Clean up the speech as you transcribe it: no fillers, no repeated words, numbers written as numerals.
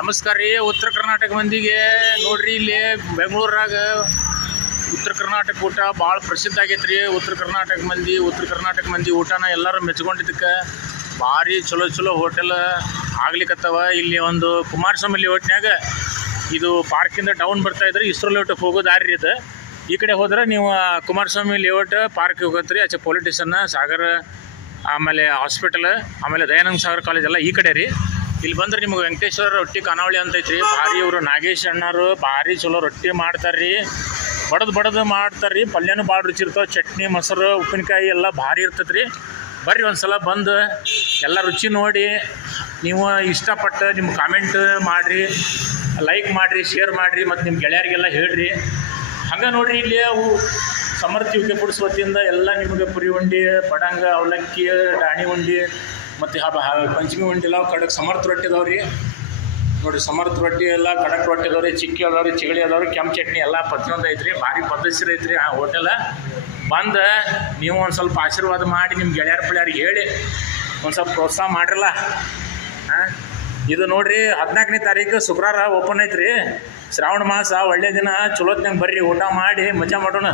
ನಮಸ್ಕಾರ ರೀ. ಉತ್ತರ ಕರ್ನಾಟಕ ಮಂದಿಗೆ ನೋಡ್ರಿ, ಇಲ್ಲಿ ಬೆಂಗಳೂರಾಗ ಉತ್ತರ ಕರ್ನಾಟಕ ಊಟ ಭಾಳ ಪ್ರಸಿದ್ಧ ಆಗೈತೆ ರೀ. ಉತ್ತರ ಕರ್ನಾಟಕ ಮಂದಿ ಊಟನ ಎಲ್ಲರೂ ಮೆಚ್ಕೊಂಡಿದ್ದಕ್ಕೆ ಭಾರಿ ಚಲೋ ಹೋಟೆಲ್ ಆಗ್ಲಿಕ್ಕತ್ತವ. ಇಲ್ಲಿ ಒಂದು ಕುಮಾರಸ್ವಾಮಿ ಲೇಔಟ್ನ್ಯಾಗ ಇದು ಪಾರ್ಕಿಂದ ಡೌನ್ ಬರ್ತಾಯಿದ್ರಿ, ಇಸ್ರೋ ಲೇಔಟಿಗೆ ಹೋಗೋ ದಾರಿ ಇದು. ಈ ಕಡೆ ಹೋದ್ರೆ ನೀವು ಕುಮಾರಸ್ವಾಮಿ ಲೇಔಟ್ ಪಾರ್ಕ್ ಹೋಗತ್ತೆ ರೀ. ಆಚೆ ಪೊಲೀಸ್ ಸ್ಟೇಷನ್, ಸಾಗರ, ಆಮೇಲೆ ಹಾಸ್ಪಿಟಲ್, ಆಮೇಲೆ ದಯಾನಂದ ಸಾಗರ್ ಕಾಲೇಜ್ ಎಲ್ಲ ಈ ಕಡೆ ರೀ. ಇಲ್ಲಿ ಬಂದ್ರೆ ನಿಮ್ಗೆ ವೆಂಕಟೇಶ್ವರ ರೊಟ್ಟಿ ಖಾನಾವಳಿ ಅಂತೈತ್ರಿ. ಭಾರಿ ಇವರು ನಾಗೇಶ್ ಅಣ್ಣರು ಭಾರಿ ಚಲೋ ರೊಟ್ಟಿ ಮಾಡ್ತಾರ್ರಿ. ಬಡದು ಮಾಡ್ತಾರ್ರಿ. ಪಲ್ಯನೂ ಭಾಳ ರುಚಿ ಇರ್ತಾವೆ. ಚಟ್ನಿ, ಮೊಸರು, ಉಪ್ಪಿನಕಾಯಿ ಎಲ್ಲ ಭಾರಿ ಇರ್ತೈತೆ ರೀ. ಬರ್ರಿ ಒಂದ್ಸಲ ಬಂದು ಎಲ್ಲ ರುಚಿ ನೋಡಿ, ನೀವು ಇಷ್ಟಪಟ್ಟು ನಿಮ್ಮ ಕಾಮೆಂಟ್ ಮಾಡಿರಿ, ಲೈಕ್ ಮಾಡಿರಿ, ಶೇರ್ ಮಾಡಿರಿ, ಮತ್ತು ನಿಮ್ಮ ಗೆಳೆಯರಿಗೆಲ್ಲ ಹೇಳ್ರಿ. ಹಂಗೆ ನೋಡಿರಿ, ಇಲ್ಲಿ ಅವು ಸಮರ್ಥ ಯುಕೆ ಫುಡ್ಸ್ ವತಿಯಿಂದ ಎಲ್ಲ ನಿಮಗೆ ಪುರಿ ಉಂಡಿ, ಪಡಂಗ, ಅವಲಕ್ಕಿ, ಡಾಣಿ ಉಂಡಿ ಮತ್ತು ಪಂಚಮಿ ಉಂಡಿ ಎಲ್ಲ ಕಡಕ್ ಸಮರ್ಥ ರೊಟ್ಟಿ ಅದಾವ್ರಿ. ನೋಡಿರಿ, ಸಮರ್ಥ ರೊಟ್ಟಿ ಎಲ್ಲ ಕಡಕ್ ರೊಟ್ಟಿ ಅದಾವ್ರಿ, ಚಿಕ್ಕಿ ಅದಾವ್ರಿ, ಚಿಗಳಿ ಅದಾವ್ರಿ, ಕೆಂಪು ಚಟ್ನಿ ಎಲ್ಲ ಪ್ರತಿಯೊಂದು ಐತ್ರಿ. ಭಾರಿ ಪದ್ಧತಿ ಐತ್ರಿ ಆ ಹೋಟೆಲ್. ಬಂದು ನೀವು ಒಂದು ಸ್ವಲ್ಪ ಆಶೀರ್ವಾದ ಮಾಡಿ ನಿಮ್ಮ ಗೆಳೆಯರಿಗೆ ಹೇಳಿ ಒಂದು ಸ್ವಲ್ಪ ಪ್ರೋತ್ಸಾಹ ಮಾಡಿರಲ್ಲ. ಇದು ನೋಡಿರಿ, 14ನೇ ತಾರೀಕು ಶುಕ್ರವಾರ ಓಪನ್ ಐತ್ರಿ. ಶ್ರಾವಣ ಮಾಸ ಒಳ್ಳೆ ದಿನ, ಚಲೋತ್ನಂಗೆ ಬರ್ರಿ, ಊಟ ಮಾಡಿ ಮಜಾ ಮಾಡೋಣ.